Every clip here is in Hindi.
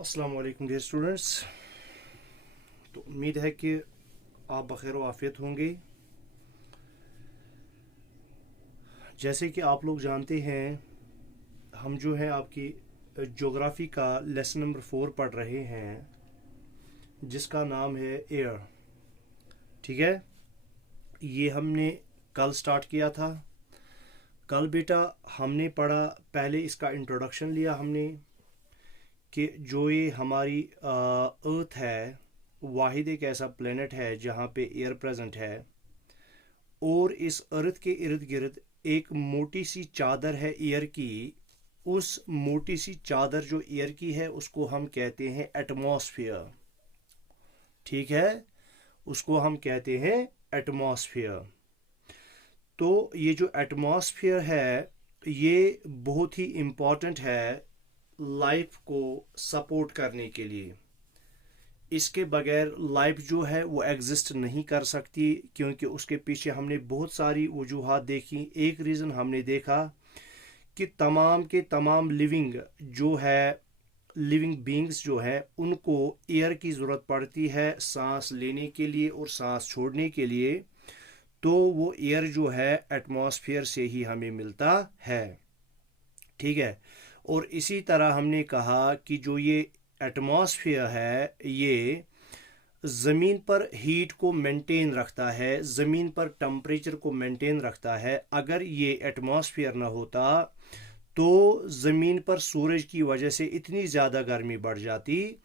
अस्सलाम वालेकुम डियर स्टूडेंट्स। तो उम्मीद है कि आप बखैर व आफियत होंगे। जैसे कि आप लोग जानते हैं, हम जो है आपकी ज्योग्राफी का लेसन नंबर 4 पढ़ रहे हैं, जिसका नाम है एयर। ठीक है, ये हमने कल स्टार्ट किया था। कल बेटा हमने पढ़ा, पहले इसका इंट्रोडक्शन लिया हमने कि जो ये हमारी अर्थ है, वाहिद एक ऐसा प्लेनेट है जहाँ पे एयर प्रेजेंट है, और इस अर्थ के इर्द गिर्द एक मोटी सी चादर है एयर की। उस मोटी सी चादर जो एयर की है उसको हम कहते हैं एटमॉस्फेयर। ठीक है, उसको हम कहते हैं एटमॉस्फेयर। तो ये जो एटमॉस्फेयर है ये बहुत ही इम्पॉर्टेंट है लाइफ को सपोर्ट करने के लिए। इसके बगैर लाइफ जो है वो एग्जिस्ट नहीं कर सकती, क्योंकि उसके पीछे हमने बहुत सारी वजूहात देखी। एक रीज़न हमने देखा कि तमाम के तमाम लिविंग बींग्स जो है उनको एयर की ज़रूरत पड़ती है सांस लेने के लिए और सांस छोड़ने के लिए। तो वो एयर जो है एटमॉस्फेयर से ही हमें मिलता है। ठीक है, और इसी तरह हमने कहा कि जो ये एटमॉस्फेयर है ये ज़मीन पर हीट को मेंटेन रखता है, ज़मीन पर टेम्परेचर को मेंटेन रखता है। अगर ये एटमॉस्फेयर ना होता तो ज़मीन पर सूरज की वजह से इतनी ज़्यादा गर्मी बढ़ जाती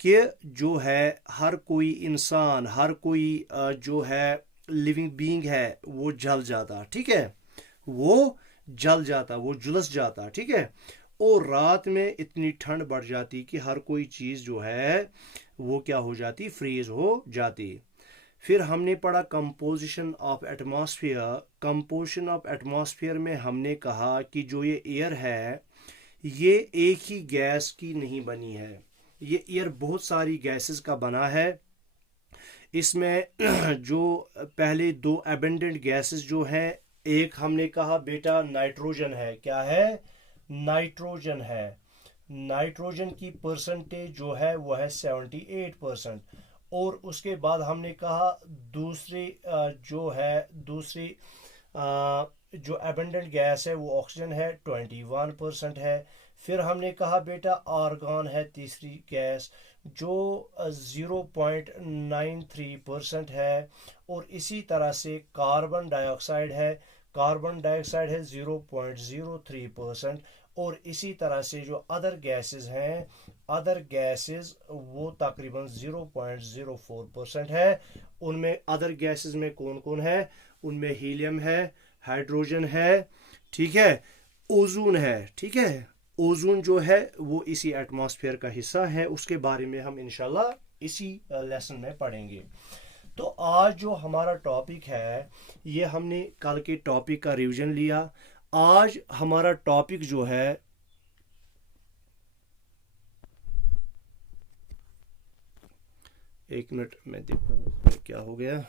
कि जो है हर कोई इंसान, हर कोई जो है लिविंग बीइंग है वो जल जाता। ठीक है, वो जल जाता, वो झुलस जाता। ठीक है, और रात में इतनी ठंड बढ़ जाती कि हर कोई चीज़ जो है वो क्या हो जाती, फ्रीज हो जाती। फिर हमने पढ़ा composition of atmosphere. Composition of atmosphere में हमने कहा कि जो ये एयर है ये एक ही गैस की नहीं बनी है, ये एयर बहुत सारी गैसेस का बना है। इसमें जो पहले दो एबंडेंट गैसेस जो हैं, एक हमने कहा बेटा नाइट्रोजन है। क्या है? नाइट्रोजन है। नाइट्रोजन की परसेंटेज जो है वो है 78%। और उसके बाद हमने कहा दूसरी जो एबंडेंट गैस है वो ऑक्सीजन है, 21% है। फिर हमने कहा बेटा आर्गन है तीसरी गैस, जो 0.93% है। और इसी तरह से कार्बन डाइऑक्साइड है, 0.03%। और इसी तरह से जो अदर गैसेस हैं, अदर गैसेस वो तकरीबन 0.04% है। उनमें अदर गैसेस में कौन कौन है? उनमें हीलियम है, हाइड्रोजन है, ठीक है, ओजोन है। ठीक है, ओजोन जो है वो इसी एटमॉस्फेयर का हिस्सा है, उसके बारे में हम इंशाल्लाह इसी लेसन में पढ़ेंगे। तो आज जो हमारा टॉपिक है ये हमने कल के टॉपिक का रिवीजन लिया। आज हमारा टॉपिक जो है, एक मिनट मैं देखता हूँ क्या हो गया।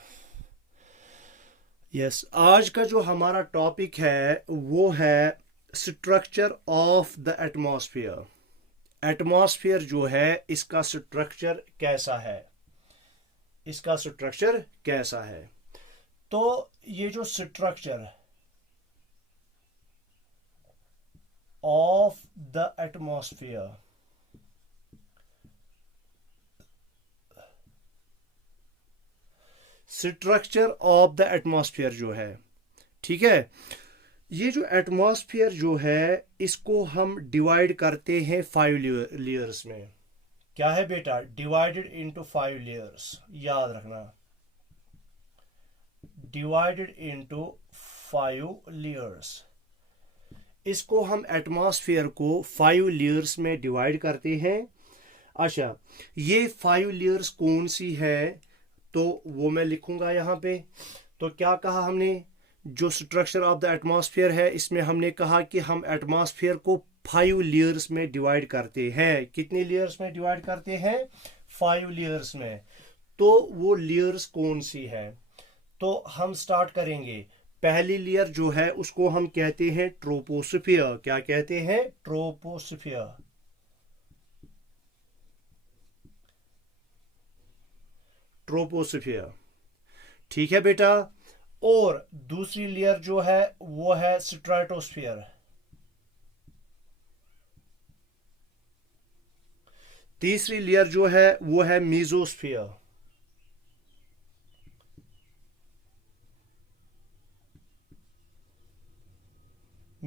यस, आज का जो हमारा टॉपिक है वो है structure of the atmosphere. Atmosphere जो है इसका स्ट्रक्चर कैसा है, इसका स्ट्रक्चर कैसा है। तो ये जो structure of the atmosphere, structure of the atmosphere जो है, ठीक है, ये जो एटमॉस्फेयर जो है इसको हम डिवाइड करते हैं 5 लेयर्स में। क्या है बेटा? डिवाइडेड इनटू 5 लेयर्स, याद रखना, डिवाइडेड इनटू 5 लेयर्स। इसको हम एटमॉस्फेयर को 5 लेयर्स में डिवाइड करते हैं। अच्छा, ये 5 लेयर्स कौन सी है तो वो मैं लिखूंगा यहाँ पे। तो क्या कहा हमने? जो स्ट्रक्चर ऑफ द एटमॉस्फेयर है इसमें हमने कहा कि हम एटमॉस्फेयर को 5 लेयर्स में डिवाइड करते हैं। कितने लेयर्स में डिवाइड करते हैं? 5 लेयर्स में। तो वो लेयर्स कौन सी है? तो हम स्टार्ट करेंगे। पहली लेयर जो है उसको हम कहते हैं ट्रोपोस्फियर। क्या कहते हैं? ट्रोपोस्फियर। ट्रोपोस्फीयर। ठीक है बेटा। और दूसरी लेयर जो है वो है स्ट्रेटोस्फीयर। तीसरी लेयर जो है वो है मीजोस्फीयर।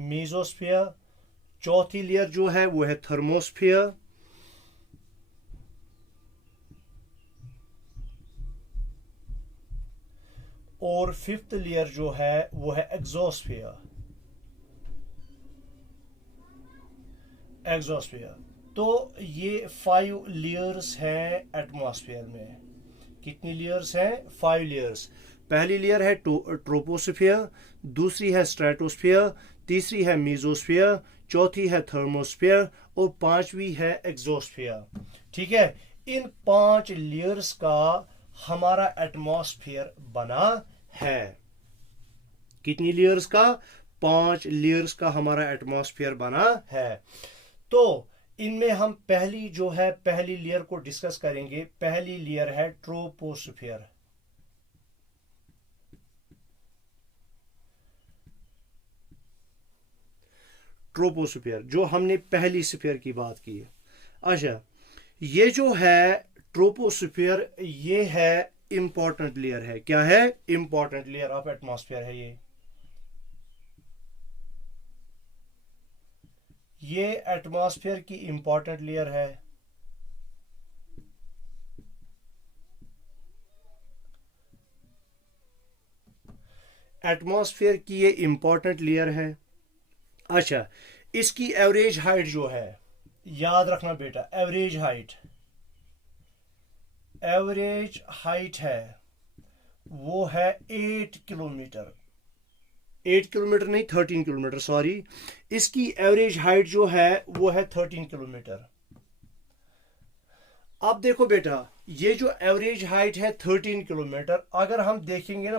मीजोस्फीयर। चौथी लेयर जो है वो है थर्मोस्फीयर। और फिफ्थ लेयर जो है वो है एक्सोस्फीयर। एक्सोस्फीयर। तो ये 5 लेयर्स हैं एटमॉस्फेयर में। कितनी लेयर्स हैं? 5 लेयर्स। पहली लेयर है ट्रोपोस्फीयर, दूसरी है स्ट्रेटोस्फीयर, तीसरी है मीजोस्फीयर, चौथी है थर्मोस्फीयर और पांचवी है एक्सोस्फीयर। ठीक है। इन 5 लेयर्स का हमारा एटमॉस्फेयर बना है। कितनी लेयर्स का? 5 लेयर्स का हमारा एटमॉस्फेयर बना है। तो इनमें हम पहली लेयर को डिस्कस करेंगे। पहली लेयर है ट्रोपोस्फीयर। ट्रोपोस्फीयर जो हमने पहली स्फीयर की बात की है। अच्छा, ये जो है ट्रोपोस्फीयर, ये है इंपॉर्टेंट लेयर है। क्या है? इंपॉर्टेंट लेयर ऑफ एटमॉस्फेयर है ये एटमॉस्फेयर की इंपॉर्टेंट लेयर है। एटमॉस्फेयर की ये इंपॉर्टेंट लेयर है। अच्छा, इसकी एवरेज हाइट जो है, याद रखना बेटा, एवरेज हाइट है वो है 8 किलोमीटर। 8 किलोमीटर नहीं, 13 किलोमीटर, सॉरी। इसकी एवरेज हाइट जो है वो है 13 किलोमीटर। अब देखो बेटा, ये जो एवरेज हाइट है 13 किलोमीटर, अगर हम देखेंगे ना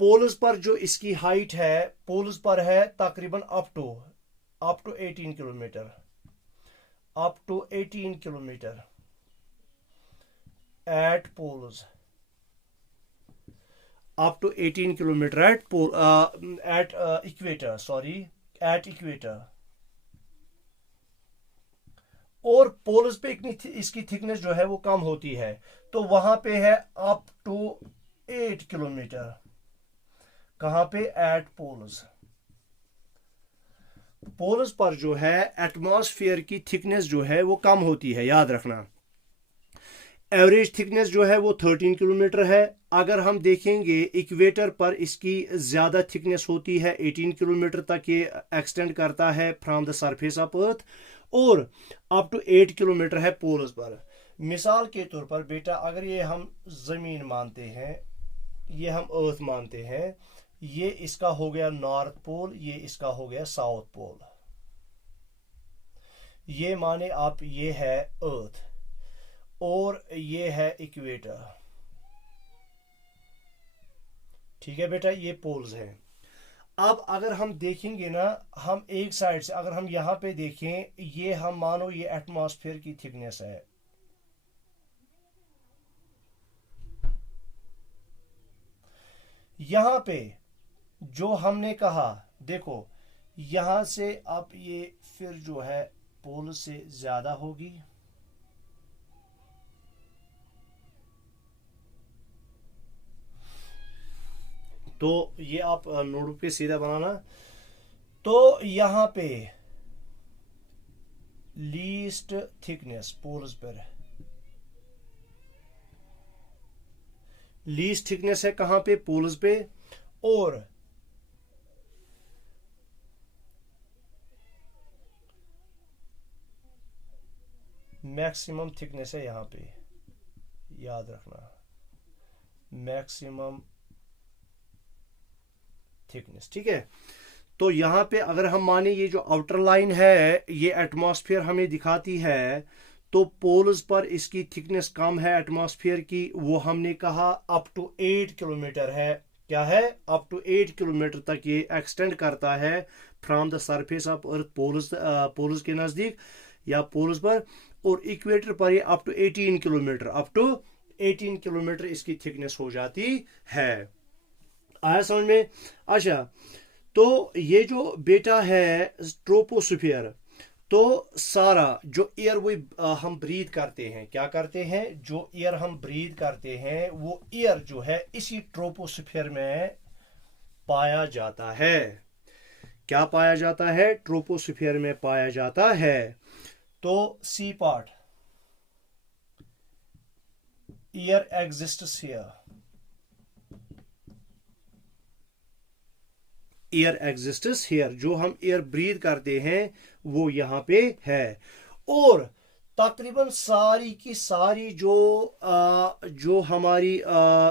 पोल्स पर जो इसकी हाइट है, पोल्स पर है तकरीबन up to 18 kilometre. Up to 18 kilometre at poles. up to 18 kilometer at equator, at equator। और पोल्स पे इसकी थिकनेस जो है वो कम होती है, तो वहां पे है अप टू 8 किलोमीटर। कहां पे? एट पोल्स पर जो है एटमॉस्फेयर की थिकनेस जो है वो कम होती है, याद रखना। एवरेज थिकनेस जो है वो 13 किलोमीटर है। अगर हम देखेंगे इक्वेटर पर इसकी ज़्यादा थिकनेस होती है, 18 किलोमीटर तक ये एक्सटेंड करता है फ्रॉम द सरफेस ऑफ अर्थ, और अप टू 8 किलोमीटर है पोल्स पर। मिसाल के तौर पर बेटा, अगर ये हम ज़मीन मानते हैं, ये हम अर्थ मानते हैं, ये इसका हो गया नॉर्थ पोल, ये इसका हो गया साउथ पोल। ये माने आप, ये है अर्थ और ये है इक्वेटर। ठीक है बेटा, ये पोल्स हैं। अब अगर हम देखेंगे ना, हम एक साइड से अगर हम यहां पे देखें, ये हम मानो ये एटमॉस्फेयर की थिकनेस है। यहां पे जो हमने कहा, देखो यहां से अब ये फिर जो है पोल से ज्यादा होगी, तो ये आप नोट पे सीधा बनाना। तो यहां पे लीस्ट थिकनेस पोल्स पर, लीस्ट थिकनेस है कहां पे? पोल्स पे। और मैक्सिमम थिकनेस है यहां पे, याद रखना, मैक्सिमम थिकनेस। ठीक है। तो यहां पे अगर हम माने ये जो आउटर लाइन है ये एटमॉस्फेयर हमें दिखाती है, तो पोल्स पर इसकी थिकनेस कम है एटमॉस्फेयर की, वो हमने कहा अप टू 8 किलोमीटर है। क्या है? अप टू 8 किलोमीटर तक ये एक्सटेंड करता है from the surface of earth, poles के नजदीक या पोल्स पर। और इक्वेटर पर ये up to 18 kilometre, up to 18 kilometre इसकी थिकनेस हो जाती है। आया समझ में? अच्छा, तो ये जो बेटा है ट्रोपोस्फियर, तो सारा जो एयर वो हम ब्रीथ करते हैं, क्या करते हैं, जो एयर हम ब्रीथ करते हैं वो एयर जो है इसी ट्रोपोस्फियर में पाया जाता है। क्या पाया जाता है? ट्रोपोस्फियर में पाया जाता है। तो c part, air exists here, air exists here, जो हम एयर ब्रीथ करते हैं वो यहां पे है। और तकरीबन सारी की सारी जो हमारी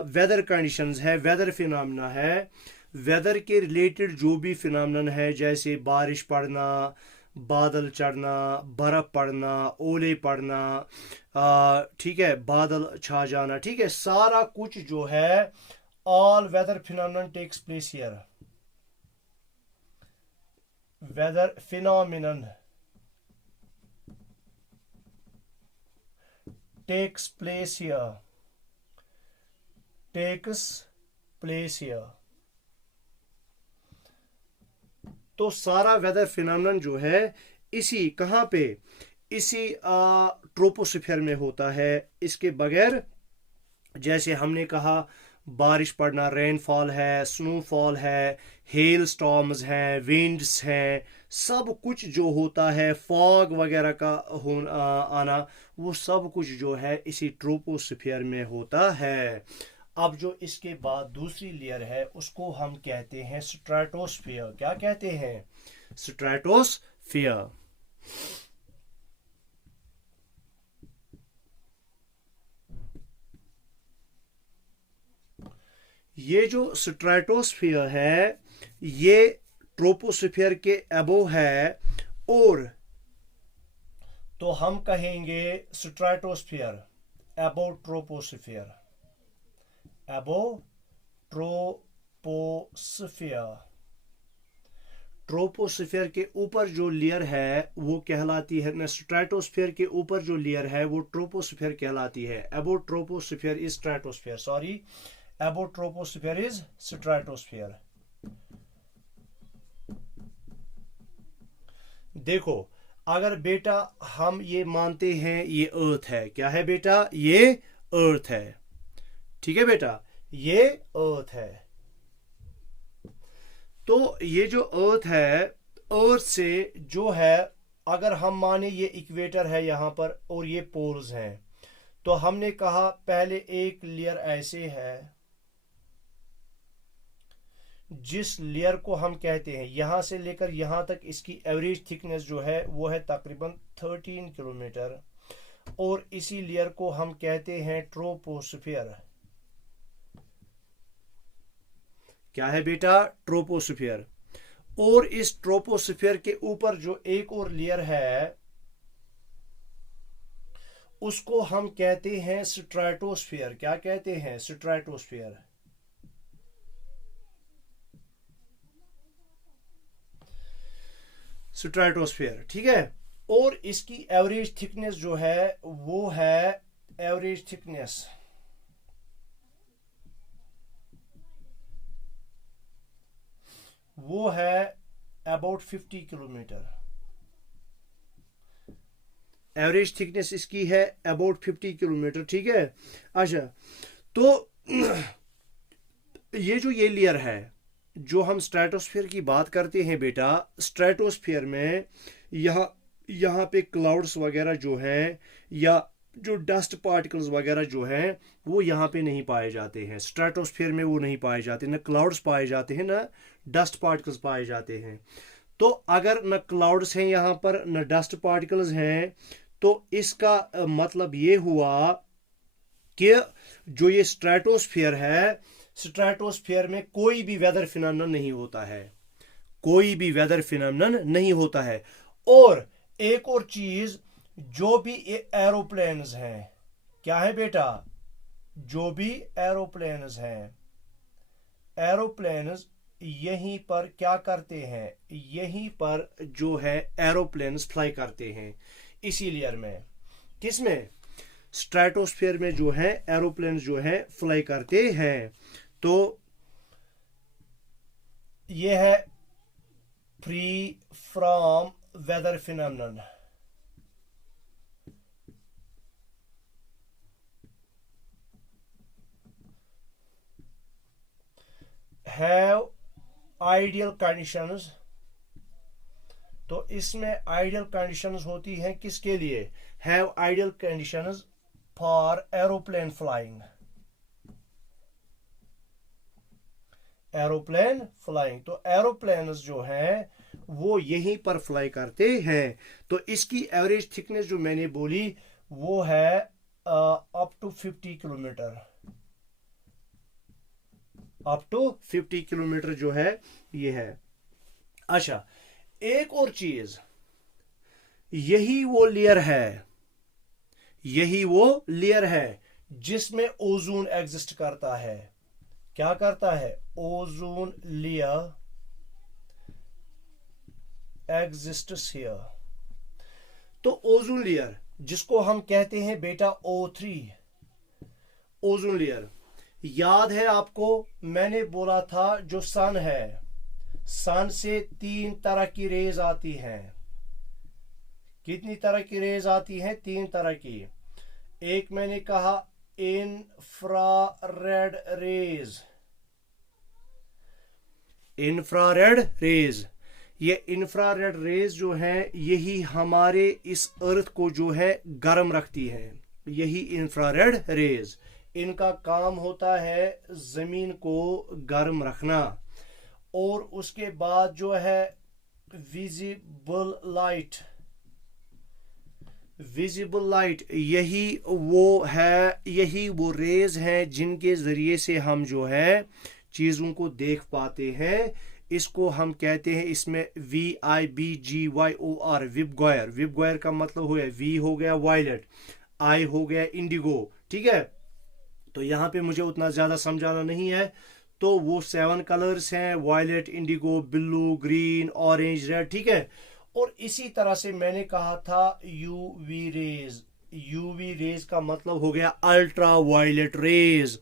वेदर कंडीशंस है, वेदर फिनोमेना है, वेदर के रिलेटेड जो भी फिनोमेनन है, जैसे बारिश पड़ना, बादल चढ़ना, बर्फ पड़ना, ओले पड़ना, ठीक है, बादल छा जाना, ठीक है, सारा कुछ जो है, all weather phenomenon takes place here. Weather phenomenon takes place here, takes place here। तो सारा वेदर फिनोमेनन जो है इसी कहां पे, इसी ट्रोपोस्फियर में होता है। इसके बगैर, जैसे हमने कहा, बारिश पड़ना, रेनफॉल है, स्नोफॉल है, हेल स्टॉर्म्स हैं, विंड्स हैं, सब कुछ जो होता है, फॉग वगैरह का आना, वो सब कुछ जो है इसी ट्रोपोस्फियर में होता है। अब जो इसके बाद दूसरी लेयर है उसको हम कहते हैं स्ट्रेटोस्फियर। क्या कहते हैं? स्ट्रेटोस्फियर। ये जो स्ट्रेटोस्फियर है ये ट्रोपोस्फियर के अबो है, और तो हम कहेंगे स्ट्रेटोस्फियर अबो ट्रोपोस्फियर, अबो ट्रोपोस्फियर। ट्रोपोस्फियर के ऊपर जो लेयर है वो कहलाती है ना, स्ट्रेटोस्फियर के ऊपर जो लेयर है वो ट्रोपोस्फियर कहलाती है। Above troposphere is stratosphere, sorry, above troposphere is stratosphere. देखो, अगर बेटा हम ये मानते हैं ये अर्थ है, क्या है बेटा? ये अर्थ है, ठीक है बेटा, ये अर्थ है। तो ये जो अर्थ है, अर्थ से जो है, अगर हम माने ये इक्वेटर है यहां पर और ये पोल्स हैं, तो हमने कहा पहले एक लेयर ऐसे है जिस लेयर को हम कहते हैं, यहां से लेकर यहां तक इसकी एवरेज थिकनेस जो है वो है तकरीबन 13 किलोमीटर, और इसी लेयर को हम कहते हैं ट्रोपोस्फियर। क्या है बेटा? ट्रोपोस्फियर। और इस ट्रोपोस्फियर के ऊपर जो एक और लेयर है उसको हम कहते हैं स्ट्रेटोस्फियर। क्या कहते हैं? स्ट्रेटोस्फियर। स्ट्रेटोस्फियर, ठीक है। और इसकी एवरेज थिकनेस जो है वो है, एवरेज थिकनेस वो है अबाउट 50 किलोमीटर। एवरेज थिकनेस इसकी है अबाउट 50 किलोमीटर, ठीक है। अच्छा, तो ये जो ये लेयर है, जो हम स्ट्रेटोस्फियर की बात करते हैं बेटा, स्ट्रेटोस्फियर में यहाँ पे क्लाउड्स वगैरह जो हैं, या जो डस्ट पार्टिकल्स वगैरह जो हैं, वो यहाँ पे नहीं पाए जाते हैं। स्ट्रेटोस्फियर में वो नहीं पाए जाते, ना क्लाउड्स पाए जाते हैं, ना डस्ट पार्टिकल्स पाए जाते हैं। तो अगर न क्लाउड्स हैं यहाँ पर, न डस्ट पार्टिकल्स हैं, तो इसका मतलब ये हुआ कि जो ये स्ट्रेटोस्फियर है, स्ट्रेटोस्फियर में कोई भी वेदर फिनोमेनन नहीं होता है, कोई भी वेदर फिनोमेनन नहीं होता है। और एक और चीज, जो भी एरोप्लेन्स हैं, क्या है बेटा? जो भी एरोप्लेन्स हैं, एरोप्लेन्स यहीं पर क्या करते हैं? यहीं पर जो है एरोप्लेन्स फ्लाई करते हैं इसी लेयर में। किसमें? स्ट्रेटोस्फीयर में जो है एरोप्लेन जो है फ्लाई करते हैं। तो ये है free from weather phenomenon. Have ideal conditions. तो इसमें आइडियल कंडीशंस होती हैं किसके लिए? Have ideal conditions for aeroplane flying. Aeroplane flying, तो एरोप्लेन्स जो हैं वो यहीं पर फ्लाई करते हैं। तो इसकी एवरेज थिकनेस जो मैंने बोली वो है up to 50 kilometre. Up to 50 kilometre जो है ये है। अच्छा, एक और चीज, यही वो लेयर है, यही वो लेयर है जिसमें ओजोन एग्जिस्ट करता है। क्या करता है? Ozone layer exists here. तो ओजोन लेयर जिसको हम कहते हैं बेटा O3, ओजोन लेयर। याद है आपको मैंने बोला था जो सन है, सन से 3 तरह की रेज आती हैं। कितनी तरह की रेज आती हैं? 3 तरह की। एक मैंने कहा इंफ्रारेड रेज। इंफ्रारेड रेज, ये इंफ्रारेड रेज जो है यही हमारे इस अर्थ को जो है गर्म रखती है। यही इंफ्रारेड रेज, इनका काम होता है जमीन को गर्म रखना। और उसके बाद जो है विजिबल लाइट। विजिबल लाइट यही वो है, यही वो रेज हैं जिनके जरिए से हम जो है चीजों को देख पाते हैं। इसको हम कहते हैं, इसमें VIBGYOR, विबगॉयर। विबगॉयर का मतलब हो गया, V हो गया वायलेट, I हो गया इंडिगो। ठीक है, तो यहां पे मुझे उतना ज्यादा समझाना नहीं है। तो वो 7 कलर्स हैं, violet, indigo, blue, green, orange, red. ठीक है, और इसी तरह से मैंने कहा था यूवी रेज। यूवी रेज का मतलब हो गया अल्ट्रा वायलेट रेज।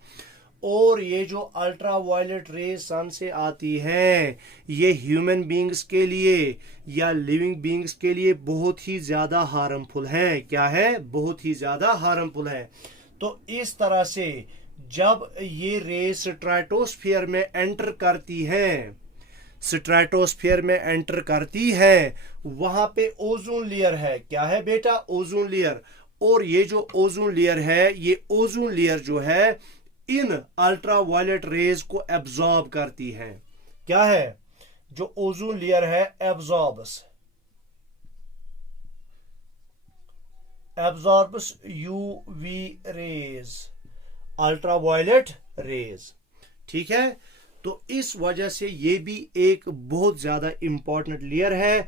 और ये जो अल्ट्रा वायलेट रेज सन से आती हैं ये ह्यूमन बींग्स के लिए या लिविंग बींग्स के लिए बहुत ही ज्यादा हार्मफुल हैं। क्या है? बहुत ही ज्यादा हार्मफुल है। तो इस तरह से जब ये रेज स्ट्रेटोस्फीयर में एंटर करती हैं, स्ट्रेटोस्फीयर में एंटर करती है, वहां पे ओजोन लेयर है। क्या है बेटा? Ozone layer. और ये जो ओजोन लेयर है, ये ओजोन लेयर जो है इन अल्ट्रा वायलेट रेज को एब्जॉर्ब करती है। क्या है? जो ओजोन लेयर है absorbs UV rays, ultra violet rays. ठीक है, तो इस वजह से ये भी एक बहुत ज्यादा इंपॉर्टेंट लेयर है।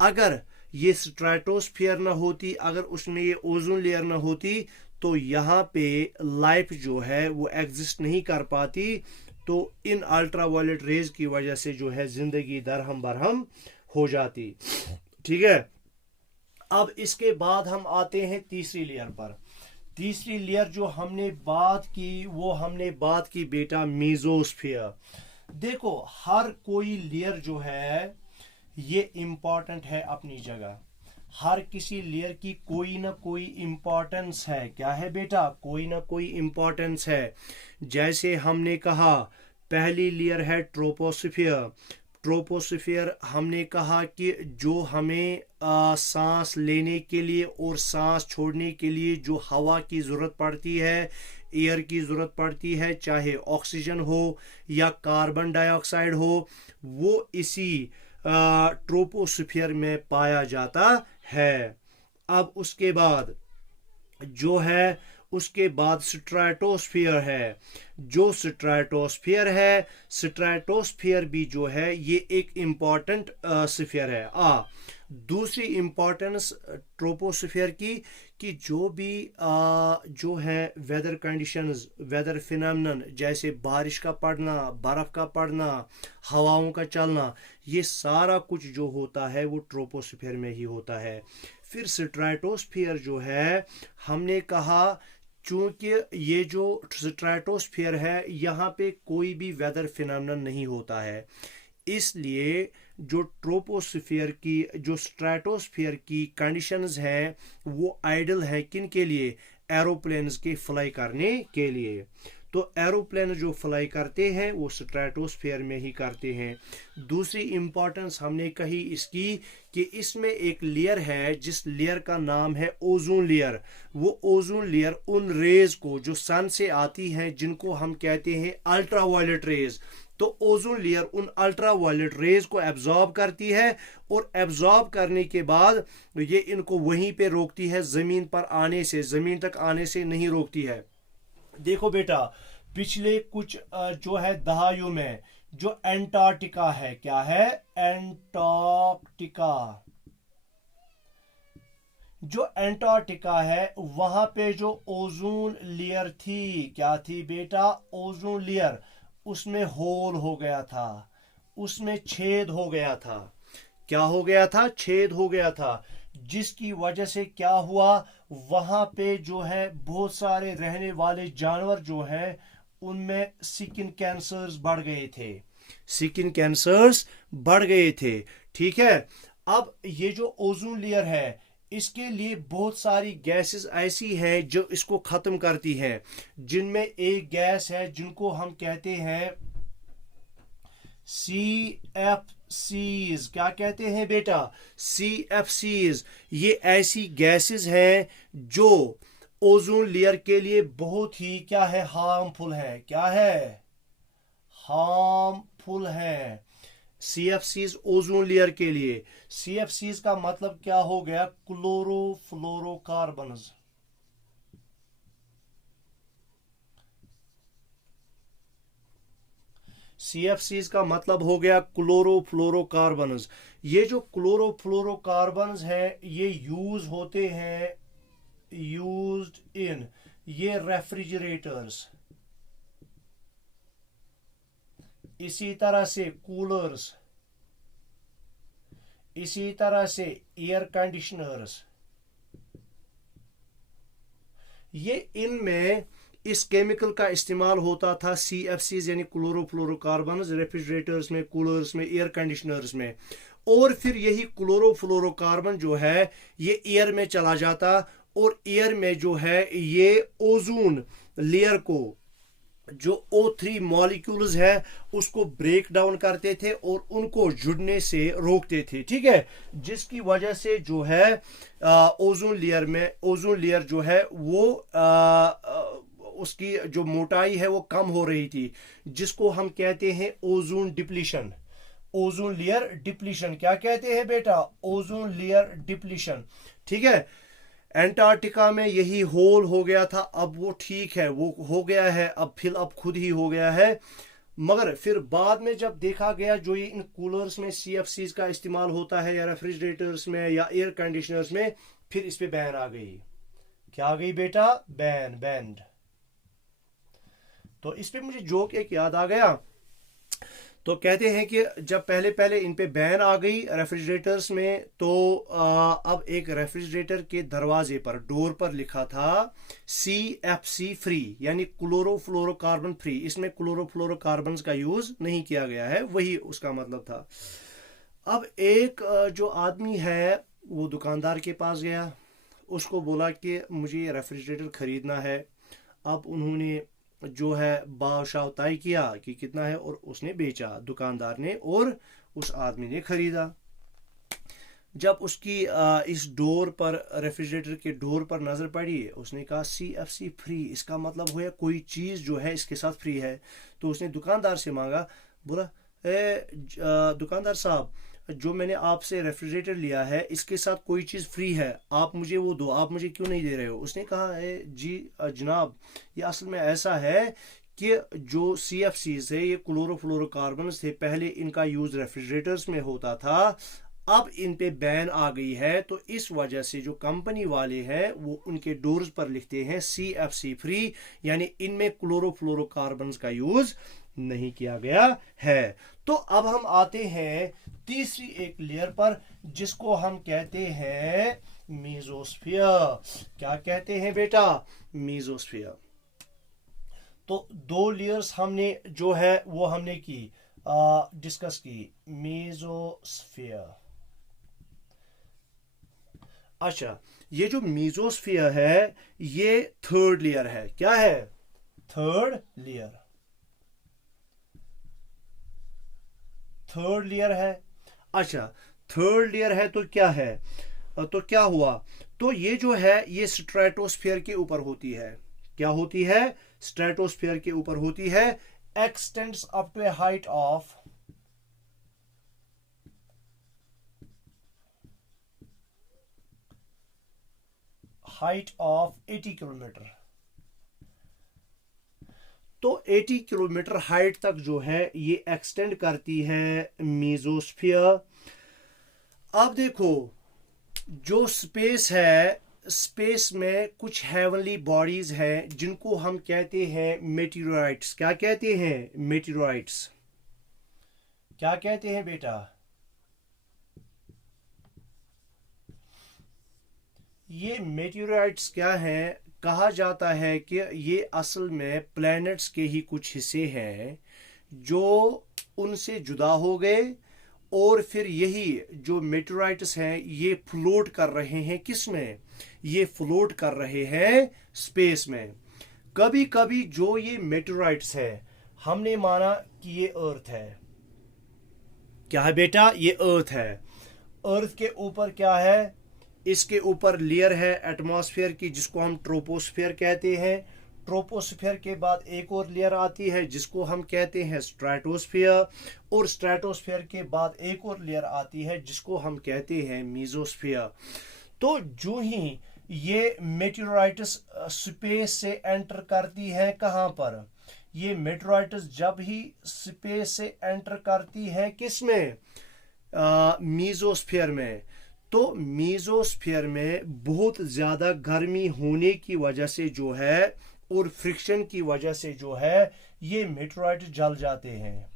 अगर ये स्ट्रेटोस्फीयर ना होती, अगर उसमें ये ओजोन लेयर ना होती, तो यहाँ पे लाइफ जो है वो एग्जिस्ट नहीं कर पाती। तो इन अल्ट्रा वायलेट रेज की वजह से जो है जिंदगी दरहम बरहम हो जाती। ठीक है, अब इसके बाद हम आते हैं तीसरी लेयर पर। तीसरी लेयर जो हमने बात की वो हमने बात की बेटा मेसोस्फीयर। देखो, हर कोई लेयर जो है ये इंपॉर्टेंट है अपनी जगह। हर किसी लेयर की कोई ना कोई इंपॉर्टेंस है। क्या है बेटा? कोई ना कोई इंपॉर्टेंस है। जैसे हमने कहा पहली लेयर है ट्रोपोस्फीयर। ट्रोपोस्फीयर हमने कहा कि जो हमें सांस लेने के लिए और सांस छोड़ने के लिए जो हवा की ज़रूरत पड़ती है, एयर की ज़रूरत पड़ती है, चाहे ऑक्सीजन हो या कार्बन डाइऑक्साइड हो, वो इसी ट्रोपोस्फीयर में पाया जाता है। अब उसके बाद जो है, उसके बाद स्ट्रेटोस्फीयर है। जो स्ट्रेटोस्फीयर है, स्ट्रेटोस्फीयर भी जो है ये एक इंपॉर्टेंट स्फीयर है। दूसरी इंपॉर्टेंस ट्रोपोस्फीयर की कि जो भी जो है वेदर कंडीशंस, वेदर फिनोमेनन, जैसे बारिश का पड़ना, बर्फ का पड़ना, हवाओं का चलना, ये सारा कुछ जो होता है वो ट्रोपोस्फीयर में ही होता है। फिर स्ट्रेटोस्फीयर जो है, हमने कहा चूंकि ये जो स्ट्रेटोस्फीयर है यहाँ पे कोई भी वेदर फिनोमेनन नहीं होता है, इसलिए जो ट्रोपोस्फीयर की जो स्ट्रेटोस्फीयर की कंडीशंस हैं वो आइडल है किन के लिए? एरोप्लेन्स के फ्लाई करने के लिए। तो एरोप्लेन जो फ्लाई करते हैं वो स्ट्रेटोस्फीयर में ही करते हैं। दूसरी इंपॉर्टेंस हमने कही इसकी कि इसमें एक लेयर है जिस लेयर का नाम है ओजोन लेयर। वो ओजोन लेयर उन रेज को जो सन से आती हैं जिनको हम कहते हैं अल्ट्रावायलेट रेज, तो ओजोन लेयर उन अल्ट्रावायलेट रेज को एब्जॉर्ब करती है और एब्जॉर्ब करने के बाद ये इनको वहीं पे रोकती है, जमीन पर आने से, जमीन तक आने से नहीं रोकती है। देखो बेटा, पिछले कुछ जो है दहाइयों में जो एंटार्क्टिका है, क्या है? एंटार्क्टिका। जो एंटार्क्टिका है वहां पे जो ओजोन लेयर थी, क्या थी बेटा? ओजोन लेयर, उसमें होल हो गया था, उसमें छेद हो गया था। क्या हो गया था? छेद हो गया था, जिसकी वजह से क्या हुआ, वहां पे जो है बहुत सारे रहने वाले जानवर जो हैं उनमें स्किन कैंसर्स बढ़ गए थे, स्किन कैंसर्स बढ़ गए थे। ठीक है, अब ये जो ओजोन लेयर है इसके लिए बहुत सारी गैसेस ऐसी हैं जो इसको खत्म करती हैं, जिनमें एक गैस है जिनको हम कहते हैं CFCs। क्या कहते हैं बेटा? CFCs। ये ऐसी गैसेस हैं जो ओजोन लेयर के लिए बहुत ही क्या है? हार्मफुल है। क्या है? हार्मफुल है। CFCs ओजोन लेयर के लिए। CFCs का मतलब क्या हो गया? क्लोरोफ्लोरोकार्बन्स। CFCs का मतलब हो गया क्लोरोफ्लोरोकार्बन्स। ये जो क्लोरोफ्लोरोकार्बन्स हैं ये यूज होते हैं, यूज्ड इन ये रेफ्रिजरेटर्स, इसी तरह से कूलर्स, इसी तरह से एयर कंडीशनर्स। ये इनमें इस केमिकल का इस्तेमाल होता था, CFCs यानी क्लोरोफ्लोरोकार्बन्स, रेफ्रिजरेटर्स में, कूलर्स में, एयर कंडीशनर्स में। और फिर यही क्लोरोफ्लोरोकार्बन जो है ये एयर में चला जाता और एयर में जो है ये ओजोन लेयर को, जो O3 मॉलिक्यूल्स है उसको ब्रेक डाउन करते थे और उनको जुड़ने से रोकते थे। ठीक है, जिसकी वजह से जो है ओजोन लेयर में, ओजोन लेयर जो है वो उसकी जो मोटाई है वो कम हो रही थी, जिसको हम कहते हैं ozone depletion. Ozone layer depletion. क्या कहते हैं बेटा? Ozone layer depletion. ठीक है, एंटार्क्टिका में यही होल हो गया था, अब वो ठीक है, वो हो गया है, अब फिल अब खुद ही हो गया है। मगर फिर बाद में जब देखा गया जो ये इन कूलर्स में CFCs का इस्तेमाल होता है या रेफ्रिजरेटर्स में या एयर कंडीशनर्स में, फिर इस पे बैन आ गई। क्या आ गई बेटा? Ban, band. तो इस पे मुझे जोक एक याद आ गया। तो कहते हैं कि जब पहले पहले इन पे बैन आ गई रेफ्रिजरेटर्स में, तो अब एक रेफ्रिजरेटर के दरवाजे पर, डोर पर लिखा था CFC फ्री, यानी क्लोरोफ्लोरोकार्बन फ्री। इसमें क्लोरोफ्लोरोकार्बन का यूज नहीं किया गया है, वही उसका मतलब था। अब एक जो आदमी है वो दुकानदार के पास गया, उसको बोला कि मुझे रेफ्रिजरेटर खरीदना है। अब उन्होंने जो है भाव तय किया कि कितना है और उसने बेचा, दुकानदार ने, और उस आदमी ने खरीदा। जब उसकी इस डोर पर, रेफ्रिजरेटर के डोर पर नजर पड़ी, उसने कहा CFC फ्री, इसका मतलब हुआ कोई चीज जो है इसके साथ फ्री है। तो उसने दुकानदार से मांगा, बोला दुकानदार साहब, जो मैंने आपसे रेफ्रिजरेटर लिया है इसके साथ कोई चीज़ फ्री है, आप मुझे वो दो, आप मुझे क्यों नहीं दे रहे हो? उसने कहा जी जनाब, ये असल में ऐसा है कि जो CFCs है ये क्लोरोफ्लोरोकार्बन्स थे, पहले इनका यूज़ रेफ्रिजरेटर्स में होता था, अब इन पे बैन आ गई है, तो इस वजह से जो कंपनी वाले हैं वो उनके डोर्स पर लिखते हैं CFC फ्री, यानी इनमें क्लोरोफ्लोरोकार्बन्स का यूज़ नहीं किया गया है। तो अब हम आते हैं तीसरी एक लेयर पर, जिसको हम कहते हैं मीजोस्फीयर। क्या कहते हैं बेटा? मीजोस्फीयर। तो दो लेयर्स हमने जो है वो हमने की डिस्कस की। मीजोस्फीयर। अच्छा, ये जो मीजोस्फीयर है ये थर्ड लेयर है। क्या है? Third layer. थर्ड लेयर है। अच्छा, थर्ड लेयर है तो क्या है? तो क्या हुआ? तो ये जो है ये स्ट्रेटोस्फीयर के ऊपर होती है। क्या होती है? स्ट्रेटोस्फीयर के ऊपर होती है। Extends up to a height of 80 kilometre. तो 80 किलोमीटर हाइट तक जो है ये एक्सटेंड करती है मीजोस्फीयर। अब देखो, जो स्पेस है, स्पेस में कुछ हेवनली बॉडीज हैं जिनको हम कहते हैं मेटीओराइट्स। क्या कहते हैं? मेटीओराइट्स। क्या कहते हैं बेटा? ये मेटीओराइट्स क्या हैं? कहा जाता है कि ये असल में प्लैनेट्स के ही कुछ हिस्से हैं जो उनसे जुदा हो गए, और फिर यही जो मेटेराइट्स हैं ये फ्लोट कर रहे हैं। किस में? ये फ्लोट कर रहे हैं स्पेस में। कभी कभी जो ये मेटेराइट्स है हमने माना कि ये अर्थ है। क्या है बेटा? ये अर्थ है। अर्थ के ऊपर क्या है? इसके ऊपर लेयर है एटमॉस्फेयर की जिसको हम ट्रोपोस्फेयर कहते हैं। ट्रोपोस्फेयर के बाद एक और लेयर आती है जिसको हम कहते हैं स्ट्रेटोस्फेयर, और स्ट्रेटोस्फेयर के बाद एक और लेयर आती है जिसको हम कहते हैं मीजोस्फेयर। तो जो ही ये मेटेओराइट्स स्पेस से एंटर करती है, कहां पर? ये मेटेओराइट्स जब ही स्पेस से एंटर करती है किस में? मीजोस्फेयर में। तो मीजोस्फेयर में बहुत ज़्यादा गर्मी होने की वजह से जो है और फ्रिक्शन की वजह से जो है ये मेटेओराइट्स जल जाते हैं।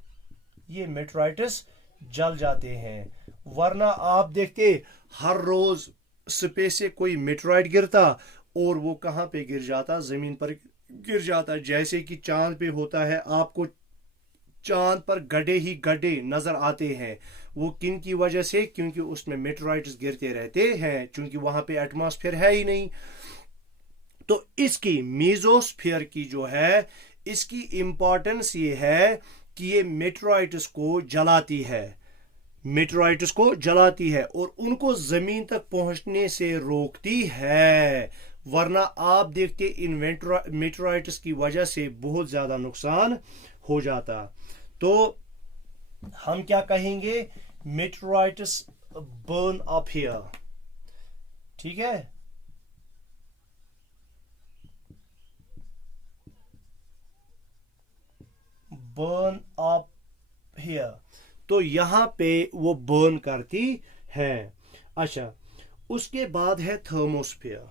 ये मेटेओराइट्स जल जाते हैं। वरना आप देखते हर रोज स्पेस से कोई मेटेओराइट गिरता और वो कहाँ पे गिर जाता? ज़मीन पर गिर जाता। जैसे कि चांद पे होता है, आपको चांद पर गड्ढे ही गड्ढे नजर आते हैं। वो किन की वजह से? क्योंकि उसमें मेटेओराइट्स गिरते रहते हैं, क्योंकि वहां पे एटमॉस्फेयर है ही नहीं। तो इसकी मीजोस्फीयर की जो है इसकी इंपॉर्टेंस ये है कि ये मेटेओराइट्स को जलाती है। मेटेओराइट्स को जलाती है और उनको जमीन तक पहुंचने से रोकती है। वरना आप देखते इन मेटेओराइट्स की वजह से बहुत ज्यादा नुकसान हो जाता। तो हम क्या कहेंगे? मेटेओराइट्स बर्न अप हियर। ठीक है? Burn up here. तो यहां पे वो बर्न करती है। अच्छा, उसके बाद है थर्मोस्फीयर।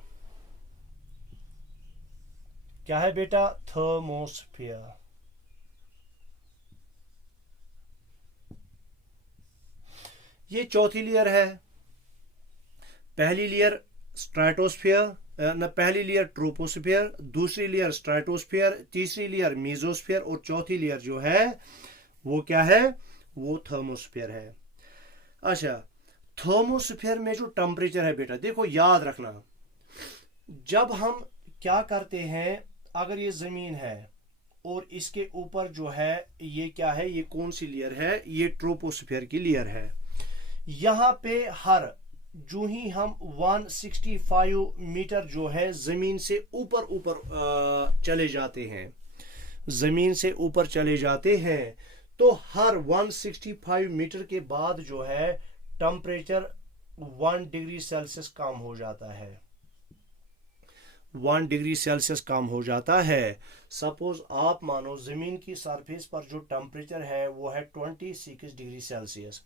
क्या है बेटा? थर्मोस्फीयर। ये चौथी लेयर है। पहली लेयर स्ट्रेटोस्फीयर, पहली लेयर ट्रोपोस्फीयर, दूसरी लेयर स्ट्रेटोस्फीयर, तीसरी लेयर मीजोस्फीयर और चौथी लेयर जो है वो क्या है? वो थर्मोस्फीयर है। अच्छा, थर्मोस्फीयर में जो टेम्परेचर है बेटा, देखो याद रखना, जब हम क्या करते हैं, अगर ये जमीन है और इसके ऊपर जो है ये क्या है? ये कौन सी लेयर है? ये ट्रोपोस्फीयर की लेयर है। यहां पे हर जो ही हम 165 मीटर जो है जमीन से ऊपर ऊपर चले जाते हैं, जमीन से ऊपर चले जाते हैं, तो हर 165 मीटर के बाद जो है टेम्परेचर 1 डिग्री सेल्सियस कम हो जाता है। 1 डिग्री सेल्सियस कम हो जाता है। सपोज आप मानो जमीन की सरफेस पर जो टेम्परेचर है वो है 26 डिग्री सेल्सियस।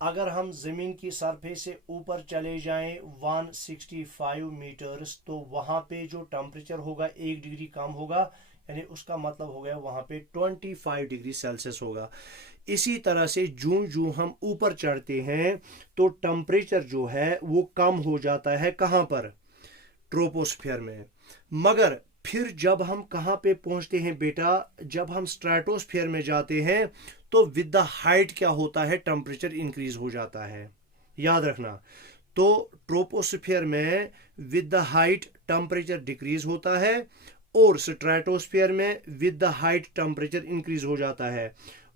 अगर हम जमीन की सरफेस से ऊपर चले जाएं 165 मीटर्स, तो वहां पे जो टेम्परेचर होगा 1 डिग्री कम होगा, यानी उसका मतलब हो गया वहां पे 25 डिग्री सेल्सियस होगा। इसी तरह से जूं जूं हम ऊपर चढ़ते हैं तो टेम्परेचर जो है वो कम हो जाता है, कहां पर, ट्रोपोस्फियर में। मगर फिर जब हम कहां पे पहुंचते हैं बेटा, जब हम स्ट्रेटोस्फियर में जाते हैं तो विद द हाइट क्या होता है, टेम्परेचर इंक्रीज हो जाता है, याद रखना। तो ट्रोपोस्फियर में with the height temperature decrease होता है और स्ट्रेटोस्फियर में with the height temperature increase हो जाता है,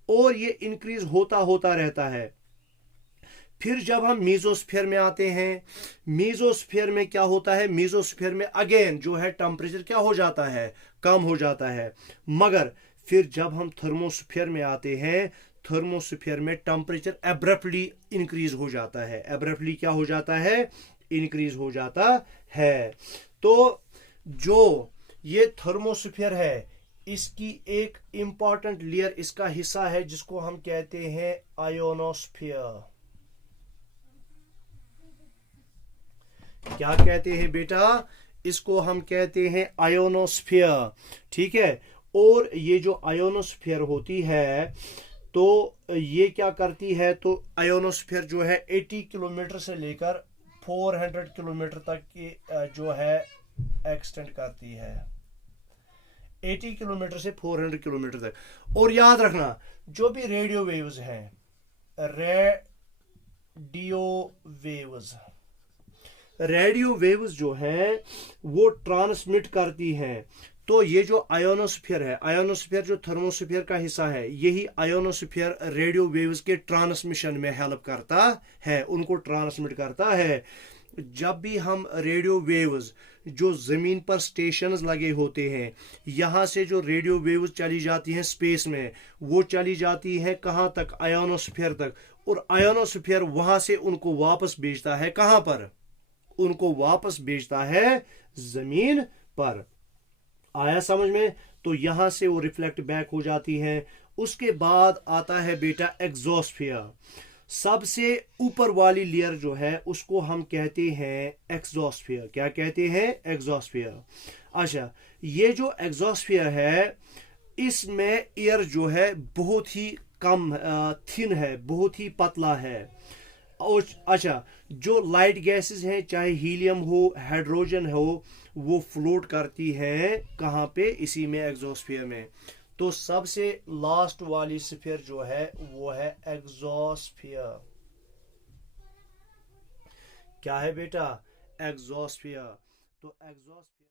और ये इंक्रीज होता होता रहता है। फिर जब हम मीजोस्फीयर में आते हैं, मीजोस्फीयर में क्या होता है, मीजोस्फीयर में अगेन जो है टेम्परेचर क्या हो जाता है, कम हो जाता है। मगर फिर जब हम थर्मोस्फीयर में आते हैं, थर्मोस्फीयर में टेम्परेचर एब्रप्टली इंक्रीज हो जाता है, एब्रप्टली क्या हो जाता है, इंक्रीज हो जाता है। तो जो ये थर्मोस्फीयर है इसकी एक इंपॉर्टेंट लेयर इसका हिस्सा है जिसको हम कहते हैं आयोनोस्फीयर। क्या कहते हैं बेटा, इसको हम कहते हैं आयोनोस्फीयर, ठीक है। और ये जो आयोनोस्फीयर होती है तो ये क्या करती है, तो आयोनोस्फीयर जो है 80 किलोमीटर से लेकर 400 किलोमीटर तक की जो है एक्सटेंड करती है, 80 किलोमीटर से 400 किलोमीटर तक। और याद रखना जो भी रेडियो वेव्स हैं, रेडियो वेव्स जो है वो ट्रांसमिट करती हैं। तो ये जो आयोनोस्फीयर है, आयोनोस्फीयर जो थर्मोस्फीयर का हिस्सा है, यही आयोनोस्फीयर रेडियो वेव्स के ट्रांसमिशन में हेल्प करता है, उनको ट्रांसमिट करता है। जब भी हम रेडियो वेव्स जो जमीन पर स्टेशंस लगे होते हैं, यहाँ से जो रेडियो वेव्स चली जाती हैं स्पेस में, वो चली जाती हैं कहाँ तक, आयोनोस्फीयर तक। और आयोनोस्फीयर वहां से उनको वापस भेजता है कहाँ पर, उनको वापस भेजता है जमीन पर। आया समझ में। तो यहां से वो रिफ्लेक्ट बैक हो जाती है। उसके बाद आता है बेटा एग्जोस्फियर, सबसे ऊपर वाली लेयर जो है उसको हम कहते हैं एक्सोस्फियर। क्या कहते हैं, एक्सोस्फियर। अच्छा, ये जो एक्सोस्फियर है इसमें एयर जो है बहुत ही कम थिन है, बहुत ही पतला है। और अच्छा, जो लाइट गैसेस हैं चाहे हीलियम हो, हाइड्रोजन हो, वो फ्लोट करती हैं कहाँ पे, इसी में एग्जोस्फीयर में। तो सबसे लास्ट वाली स्फीयर जो है वो है एग्जोस्फीयर। क्या है बेटा, एग्जोस्फीयर। तो एग्जोस्फीयर